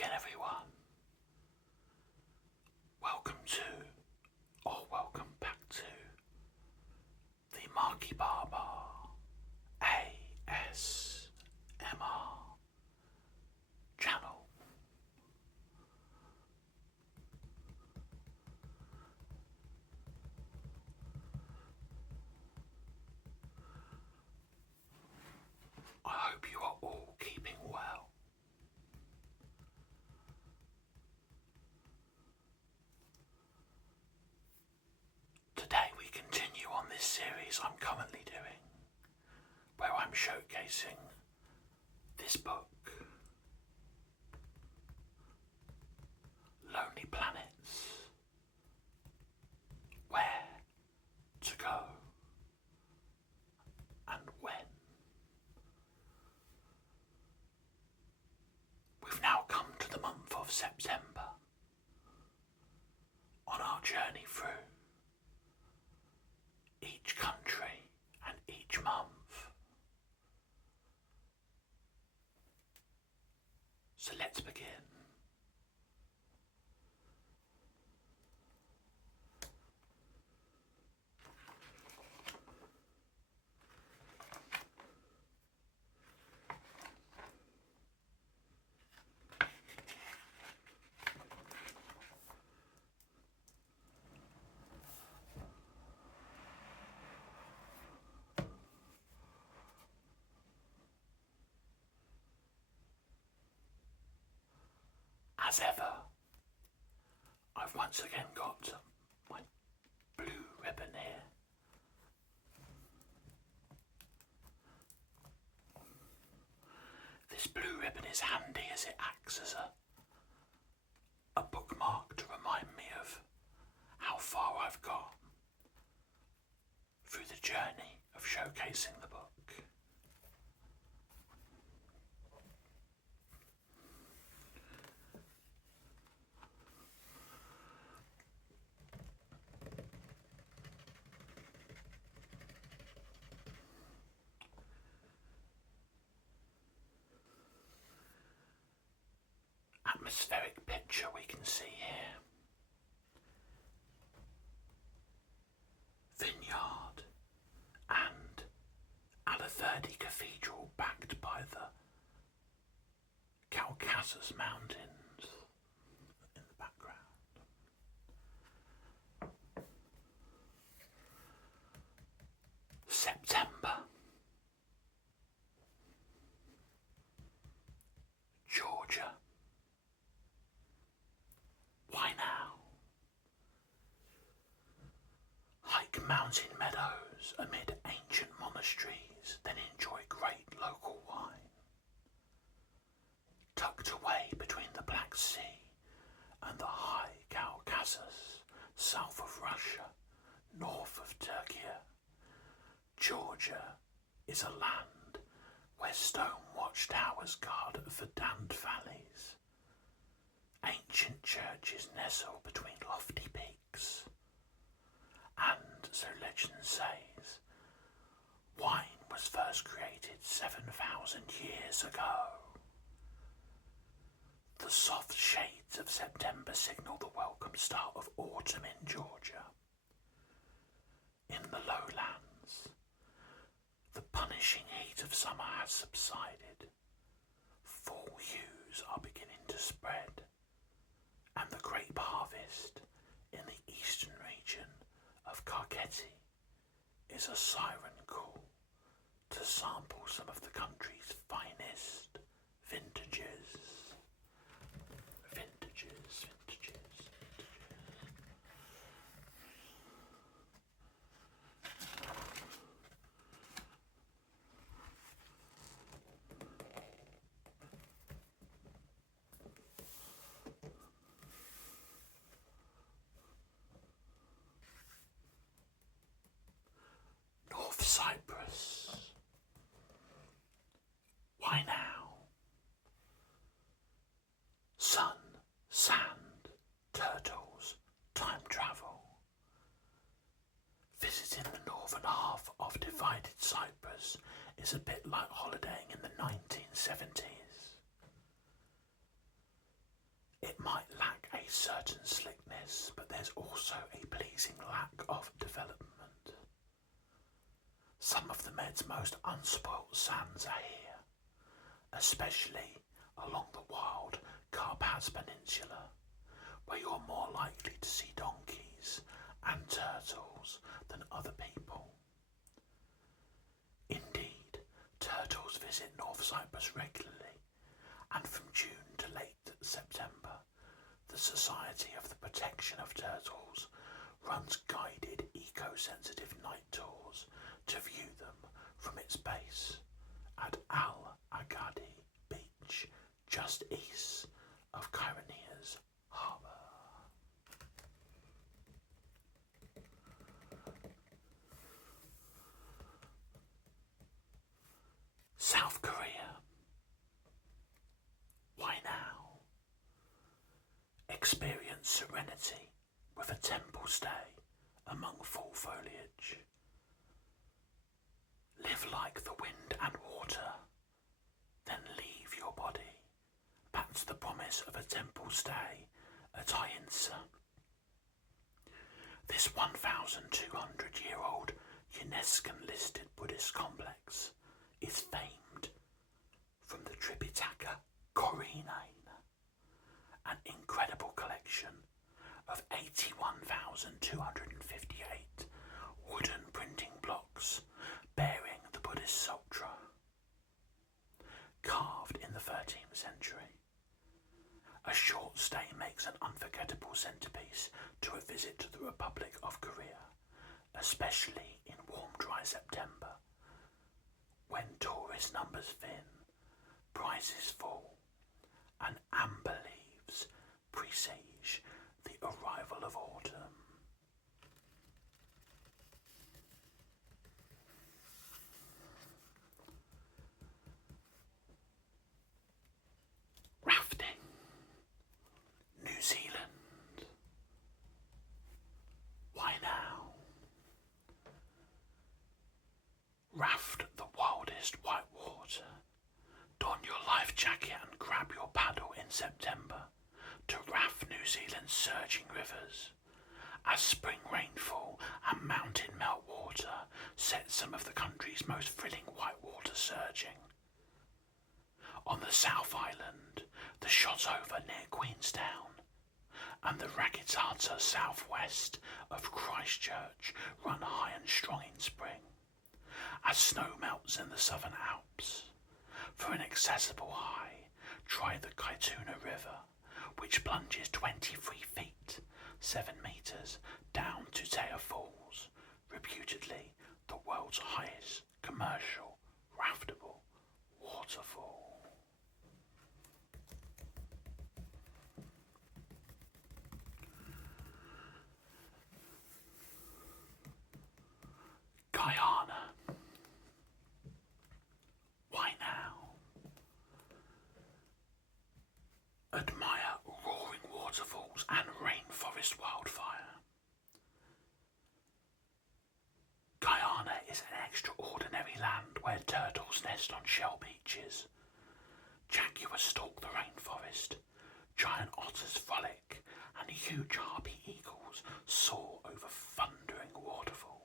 again, everyone. Welcome to, or welcome back to, the Marky Barber ASMR channel. I hope you are all keeping well. Today we continue on this series I'm currently doing, where I'm showcasing this book, Lonely Planets, Where to Go and When. We've now come to the month of September on our journey through each country and each month. So let's begin. As ever, I've once again got my blue ribbon here. This blue ribbon is handy as it acts as a bookmark to remind me of how far I've got through the journey of showcasing the book. Atmospheric picture we can see here. Vineyard and Alathirty Cathedral backed by the Caucasus Mountains in the background. September. Georgia. Why now? Hike mountain meadows amid ancient monasteries, then enjoy great local wine. Tucked away between the Black Sea and the High Caucasus, south of Russia, north of Turkey, Georgia is a land where stone watchtowers guard verdant valleys. Ancient churches nestle between lofty peaks, and, so legend says, wine was first created 7,000 years ago. The soft shades of September signal the welcome start of autumn in Georgia. In the lowlands, the punishing heat of summer has subsided. Fall hues are beginning to spread, and the grape harvest in the eastern region of Kakheti is a siren call to sample some of the country's finest vintages. Vintages. North Cyprus. Why now? Sun, sand, turtles, time travel. Visiting the northern half of divided Cyprus is a bit like holidaying in the 1970s. certain slickness, but there's also a pleasing lack of development. Some of the Med's most unspoilt sands are here, especially along the wild Karpaz Peninsula, where you're more likely to see donkeys and turtles than other people. Indeed, turtles visit North Cyprus regularly, and from June to late September, the Society of the Protection of Turtles runs guided eco-sensitive night tours to view them from its base at Al Agadi Beach, just east of Kyrenia's harbour. South Korea. Why now? Experience serenity with a temple stay among full foliage. Live like the wind and water, then leave your body. That's the promise of a temple stay at Ayinsa. This 1,200-year-old UNESCO-listed Buddhist complex is famed from the Tripitaka Korinane, an incredible collection of 81,258 wooden printing blocks bearing the Buddhist Sutra, carved in the 13th century. A short stay makes an unforgettable centerpiece to a visit to the Republic of Korea, especially in warm, dry September, when tourist numbers thin, prices fall, and amber leaves presage the arrival of autumn. Rafting. New Zealand. Why now? Raft the wildest white water. Don your life jacket and grab your paddle in September to raft New Zealand's surging rivers, as spring rainfall and mountain meltwater set some of the country's most thrilling whitewater surging. On the South Island, the Shotover near Queenstown and the Rangitata southwest of Christchurch run high and strong in spring, as snow melts in the Southern Alps. For an accessible high, try the Kaituna River, which plunges 23 feet, 7 metres, down to Taya Falls, reputedly the world's highest commercial raftable waterfall. Guyana. Why now? Admire roaring waterfalls and rainforest wildfire. Guyana is an extraordinary land where turtles nest on shell beaches, jaguars stalk the rainforest, giant otters frolic, and huge harpy eagles soar over thundering waterfalls.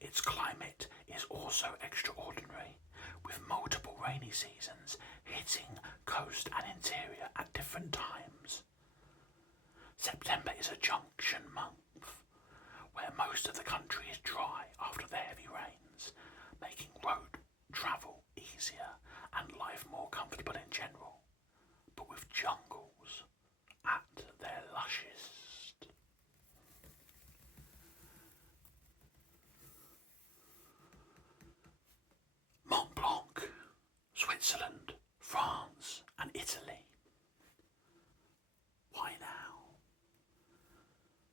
Its climate is also extraordinary, with multiple rainy seasons hitting coast and interior at different times. September is a junction month, where most of the country is dry after the heavy rains, making road travel easier and life more comfortable in general, but with jungles at their lushest. Mont Blanc, Switzerland, France and Italy. Why now?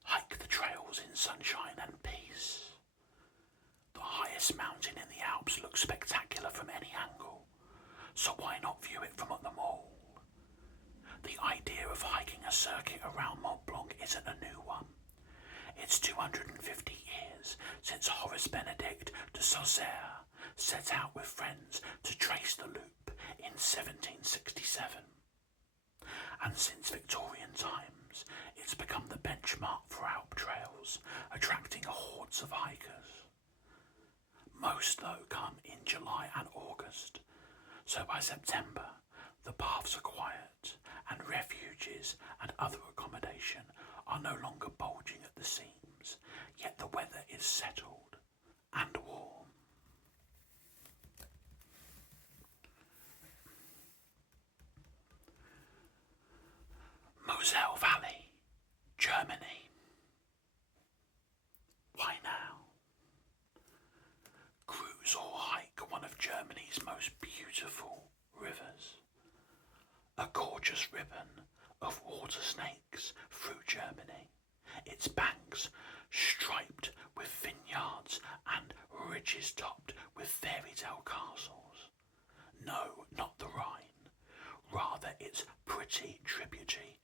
Hike the trails in sunshine and peace. The highest mountain in the Alps looks spectacular from any angle, so why not view it from them all? The idea of hiking a circuit around Mont Blanc isn't a new one. It's 250 years since Horace Benedict de Saussure set out with friends to trace the loop in 1767. and since Victorian times it's become the benchmark for Alp trails, attracting hordes of hikers. Most, though, come in July and August, so by September the paths are quiet and refuges and other accommodation are no longer bulging at the seams, yet the weather is settled and warm. Moselle Valley, Germany. Why now? Cruise or hike one of Germany's most beautiful rivers. A gorgeous ribbon of water snakes through Germany, its banks striped with vineyards and ridges topped with fairy tale castles. No, not the Rhine, rather its pretty tributary,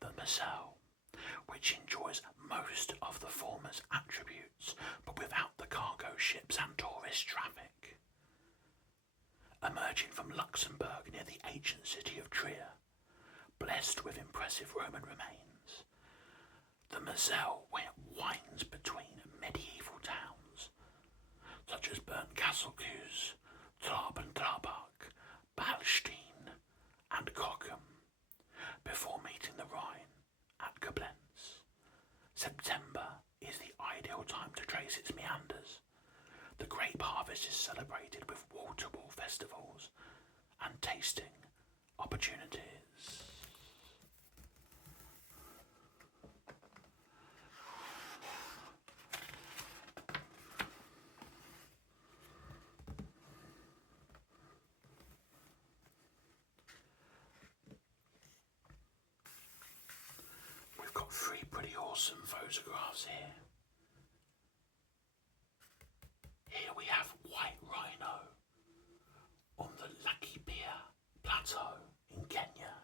the Moselle, which enjoys most of the former's attributes, but without the cargo ships and tourist traffic. Emerging from Luxembourg near the ancient city of Trier, blessed with impressive Roman remains, the Moselle winds between medieval towns, such as Bernkastel-Kues, Traben-Trarbach, Beilstein, and Cochem, before meeting the Rhine at Koblenz. September is the ideal time to trace its meanders. The grape harvest is celebrated with wall-to-wall festivals and tasting opportunities. We've got three pretty awesome photographs here. Here we have white rhino on the Laikipia Plateau in Kenya.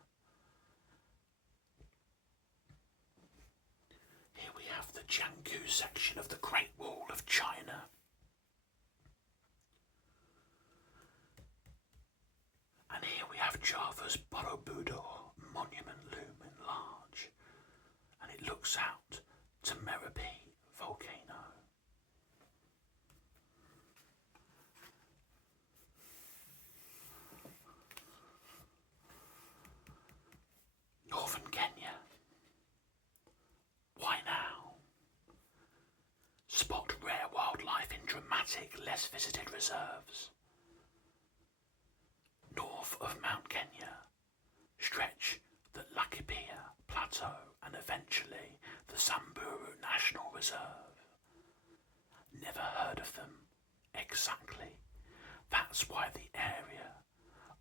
Here we have the Jiangsu section of the Great Wall of China. And here we have Java's Borobudur monument loom in large, and it looks out to Merapi volcano. Northern Kenya. Why now? Spot rare wildlife in dramatic, less visited reserves. North of Mount Kenya stretch the Laikipia Plateau and eventually the Samburu National Reserve. Never heard of them exactly. That's why the area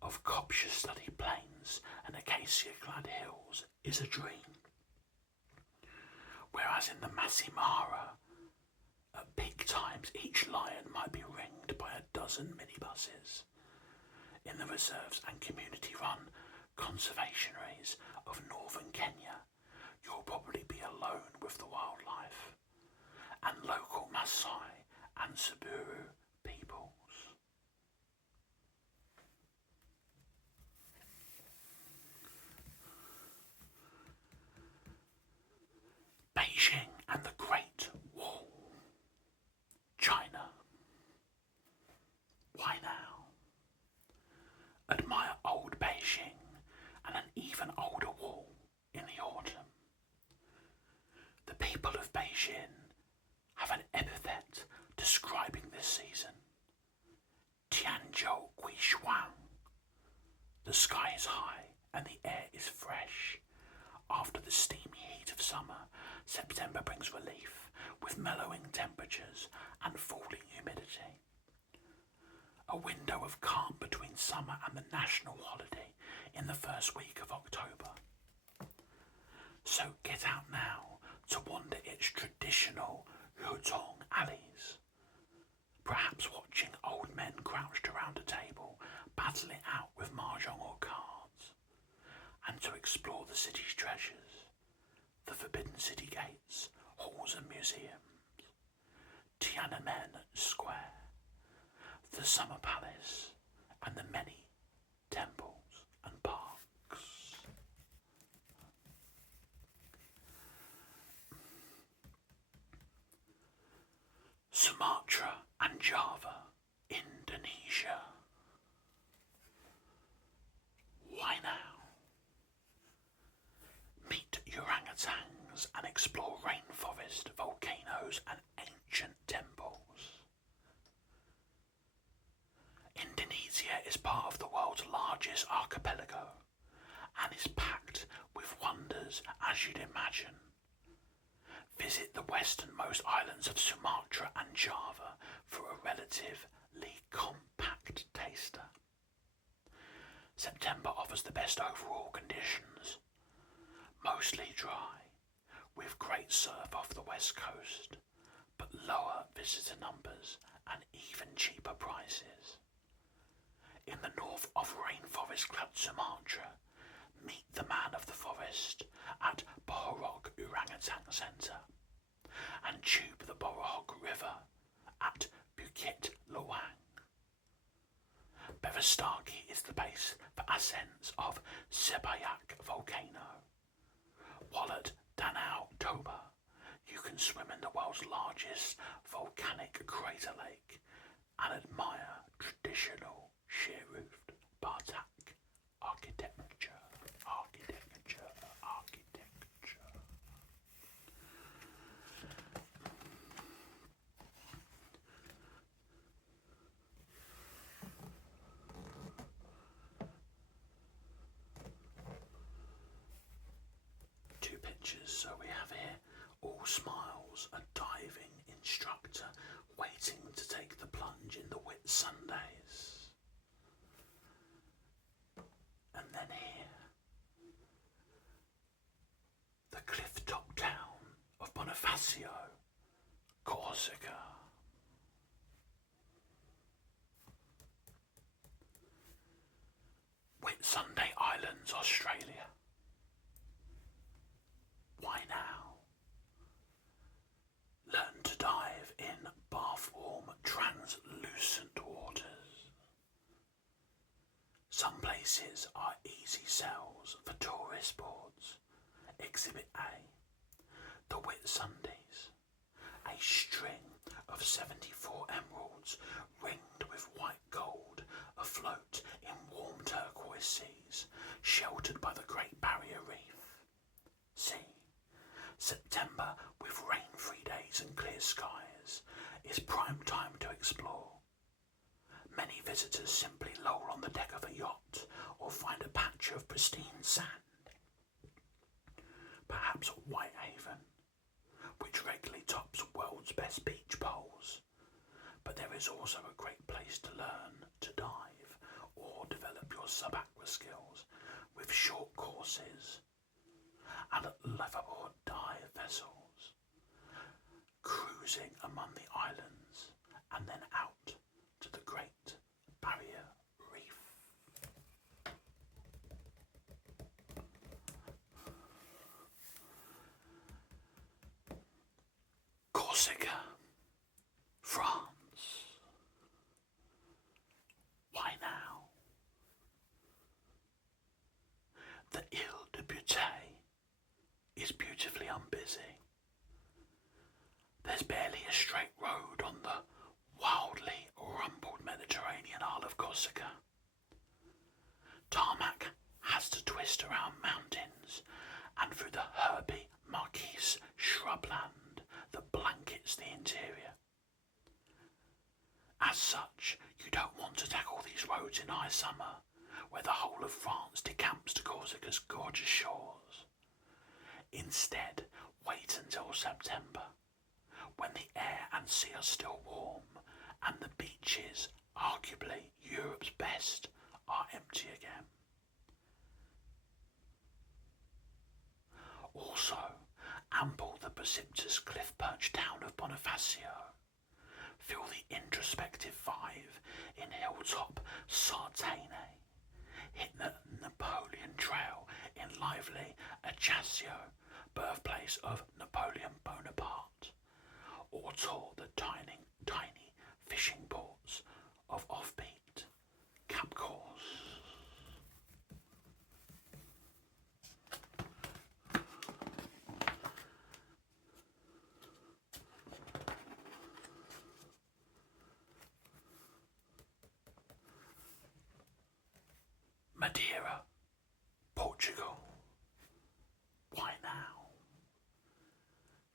of Kopje Study Plains and acacia-clad hills is a dream. Whereas in the Masai Mara, at peak times each lion might be ringed by a dozen minibuses. In the reserves and community-run conservatories of northern Kenya, you'll probably be alone with the wildlife and local Maasai and Samburu peoples. Beijing and the Great Wall. China. Why now? Admire old Beijing and an even older wall in the autumn. The people of Beijing have an epithet describing this season. Tianzhou Guishuang. The sky is high and the air is fresh. After the steamy heat of summer, September brings relief with mellowing temperatures and falling humidity. A window of calm between summer and the national holiday in the first week of October. So get out now to wander its traditional hutong alleys, perhaps watching old men crouched around a table battling out with mahjong or cards, and to explore the city's treasures, the forbidden city gates, halls and museums, Tiananmen Square, the Summer Palace, and the many temples and parks. Sumatra and Java, Indonesia. Why now? Meet orangutans and explore rainforest, volcanoes and ancient temples. Indonesia is part of the world's largest archipelago and is packed with wonders as you'd imagine. Visit the westernmost islands of Sumatra and Java for a relatively compact taster. September offers the best overall conditions, mostly dry, with great surf off the west coast, but lower visitor numbers and even cheaper prices. In the north of rainforest-clad Sumatra, meet the man of the forest at Borok Orangutan Centre and tube the Borok River at Bukit Lawang. Berestagi is the base for ascents of Sebayak volcano, while at Danau Toba you can swim in the world's largest volcanic crater lake and admire traditional sheer-roofed Batak architecture. Two pictures, so we have here all smiles, a diving instructor waiting to take the plunge in the Whitsundays. And then here, the cliff-top town of Bonifacio, Corsica. Whitsunday Islands, Australia. Why now? Learn to dive in bath-warm, translucent waters. Some places are easy sells for tourist boards. Exhibit A, the Whitsundays, a string of 74 emeralds ringed with white gold afloat in warm turquoise seas, sheltered by the Great Barrier Reef. C, September, with rain-free days and clear skies, is prime time to explore. Many visitors simply loll on the deck of a yacht or find a patch of pristine sand. Perhaps Whitehaven, which regularly tops world's best beach poles. But there is also a great place to learn to dive or develop your sub-aqua skills with short courses and liveaboard dive vessels, cruising among the islands and then out to the Great Barrier Reef. Corsica, France. Why now? The Ile de Butay is beautifully unbusy. There's barely a straight road on the wildly rumbled Mediterranean Isle of Corsica. Tarmac has to twist around mountains and through the herby Marquise shrubland that blankets the interior. As such, you don't want to tackle these roads in high summer, where the whole of France decamps to Corsica's gorgeous shores. Instead, wait until September, when the air and sea are still warm and the beaches, arguably Europe's best, are empty again. Also, amble the precipitous cliff-perched town of Bonifacio. Feel the introspective vibe in hilltop Sartene. Hit the Napoleon Trail in lively Ajaccio, birthplace of Napoleon Bonaparte, or tour the tiny fishing ports of offbeat Cap Corse. Madeira, Portugal. Why now?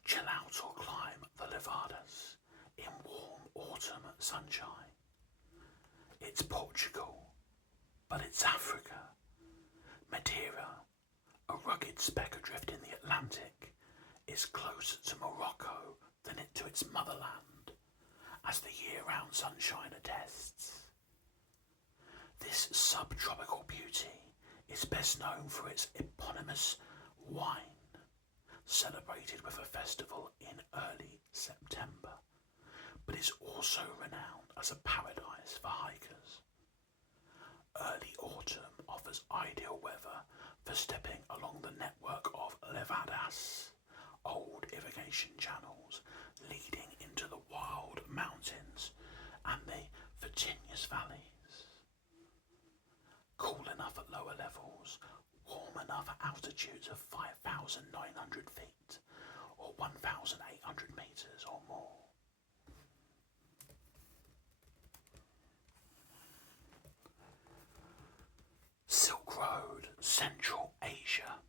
Chill out or climb the Levadas in warm autumn sunshine. It's Portugal, but it's Africa. Madeira, a rugged speck adrift in the Atlantic, is closer to Morocco than it to its motherland, as the year-round sunshine attests. This subtropical beauty is best known for its eponymous wine, celebrated with a festival in early September, but is also renowned as a paradise for hikers. Early autumn offers ideal weather for stepping along the network of levadas, old irrigation channels leading into the wild mountains and the vertiginous valleys. Cool enough at lower levels, warm enough at altitudes of 5,900 feet or 1,800 metres or more. Silk Road, Central Asia.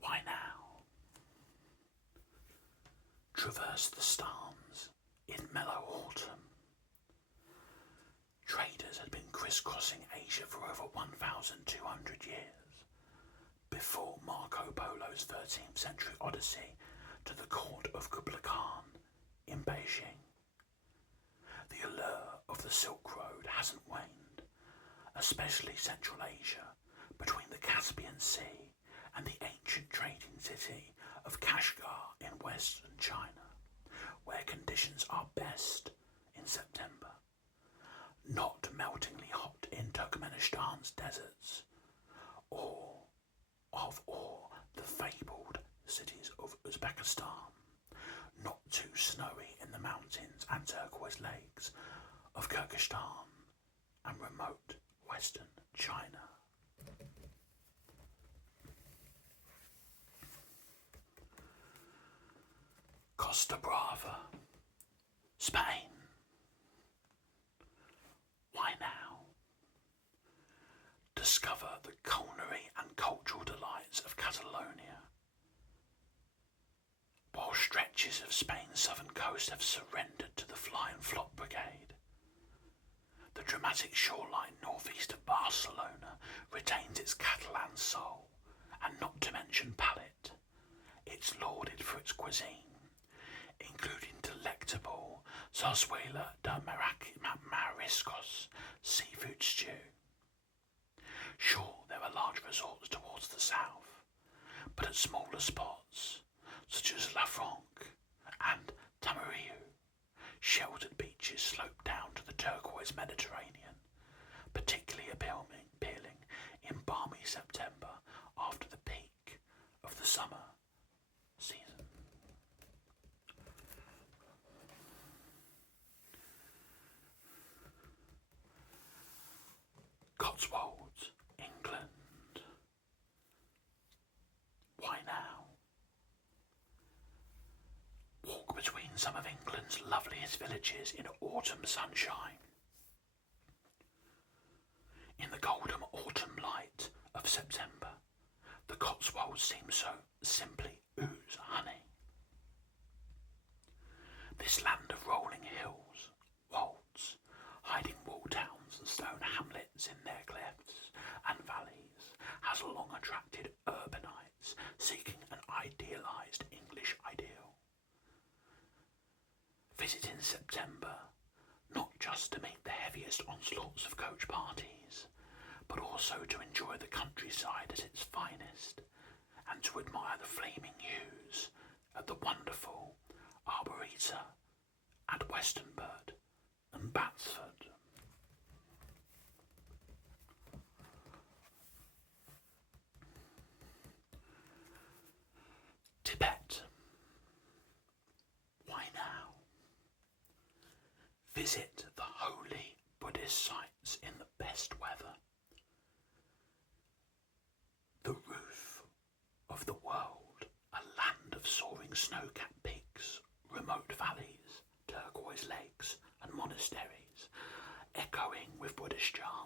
Why now? Traverse the Stans in mellow autumn. Traders had been crisscrossing Asia for over 1,200 years, before Marco Polo's 13th century odyssey to the court of Kublai Khan in Beijing. The allure of the Silk Road hasn't waned, especially Central Asia, between the Caspian Sea and the ancient trading city of Kashgar in western China, where conditions are best in September. Not meltingly hot in Turkmenistan's deserts, or the fabled cities of Uzbekistan, not too snowy in the mountains and turquoise lakes of Kyrgyzstan and remote western China. Costa Brava, Spain. Why now? Discover the culinary and cultural delights of Catalonia. While stretches of Spain's southern coast have surrendered to the Flying Flop Brigade, the dramatic shoreline northeast of Barcelona retains its Catalan soul, and not to mention palate. It's lauded for its cuisine, including delectable zarzuela de mariscos seafood stew. Sure, there are large resorts towards the south, but at smaller spots, such as La Franque and Tamariu, sheltered beaches slope down to the turquoise Mediterranean, particularly appealing in balmy September after the peak of the summer season. Cotswolds, England. Why now? Walk between some of England's loveliest villages in autumn sunshine. In the golden autumn light of September, the Cotswolds seem so simply ooze honey. This land of rolling hills, wolds, hiding wall towns and stone hamlets in their clefts and valleys, has long attracted urbanites seeking an idealised English ideal. Visit in September, not just to meet the heaviest onslaughts of coach parties, but also to enjoy the countryside at its finest, and to admire the flaming yews at the wonderful Arboreta at Westonbirt and Batsford. Tibet. Why now? Visit the holy Buddhist sites in the best weather. The roof of the world, a land of soaring snow-capped peaks, remote valleys, turquoise lakes and monasteries, echoing with Buddhist charm.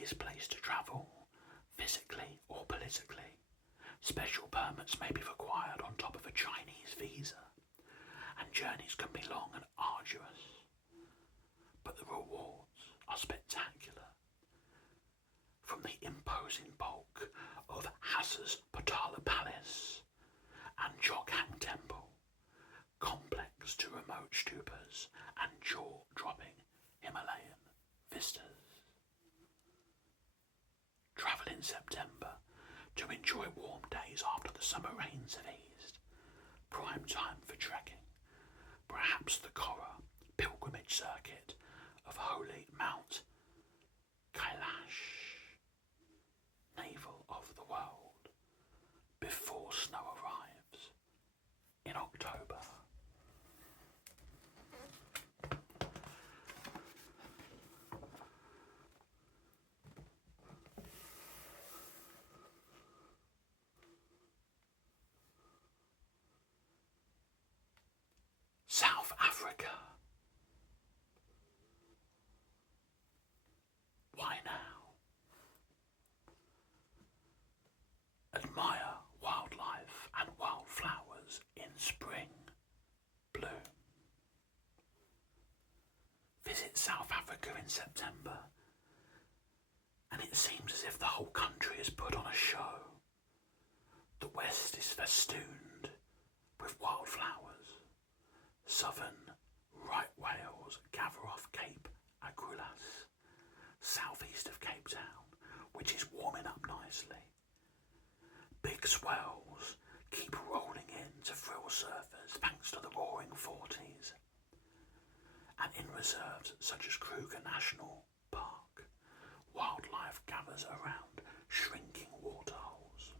easiest place to travel, physically or politically. Special permits may be required on top of a Chinese visa, and journeys can be long and arduous. But the rewards are spectacular. From the imposing bulk of Hassa's Potala Palace and Jokhang Temple, complex to remote stupas and jaw-dropping Himalayan vistas. Travel in September to enjoy warm days after the summer rains have eased. Prime time for trekking. Perhaps the Kora pilgrimage circuit of Holy Mount Kailash, navel of the world, before snow arrives in October. South Africa. Why now? Admire wildlife and wildflowers in spring bloom. Visit South Africa in September, and it seems as if the whole country is put on a show. The west is festooned with wildflowers. Southern right whales gather off Cape Agulhas, southeast of Cape Town, which is warming up nicely. Big swells keep rolling in to thrill surfers thanks to the roaring 40s. And in reserves such as Kruger National Park, wildlife gathers around shrinking waterholes.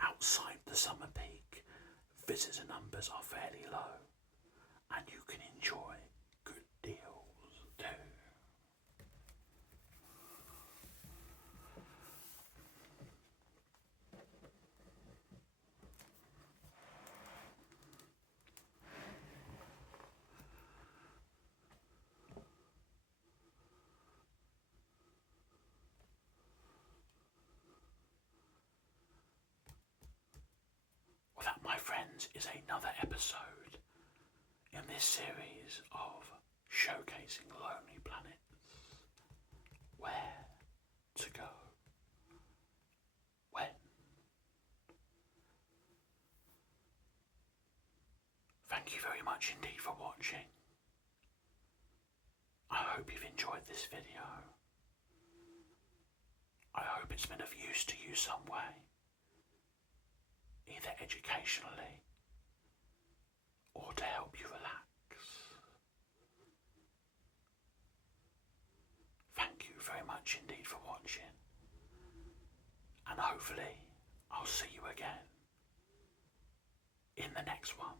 Outside the summer peak, visitor numbers are fairly low, and you can enjoy good deals too. Well, that, my friends, is another episode in this series of showcasing lonely planets. Where to go? When? Thank you very much indeed for watching. I hope you've enjoyed this video. I hope it's been of use to you some way, either educationally or to help you relax. Thank you very much indeed for watching, and hopefully I'll see you again in the next one.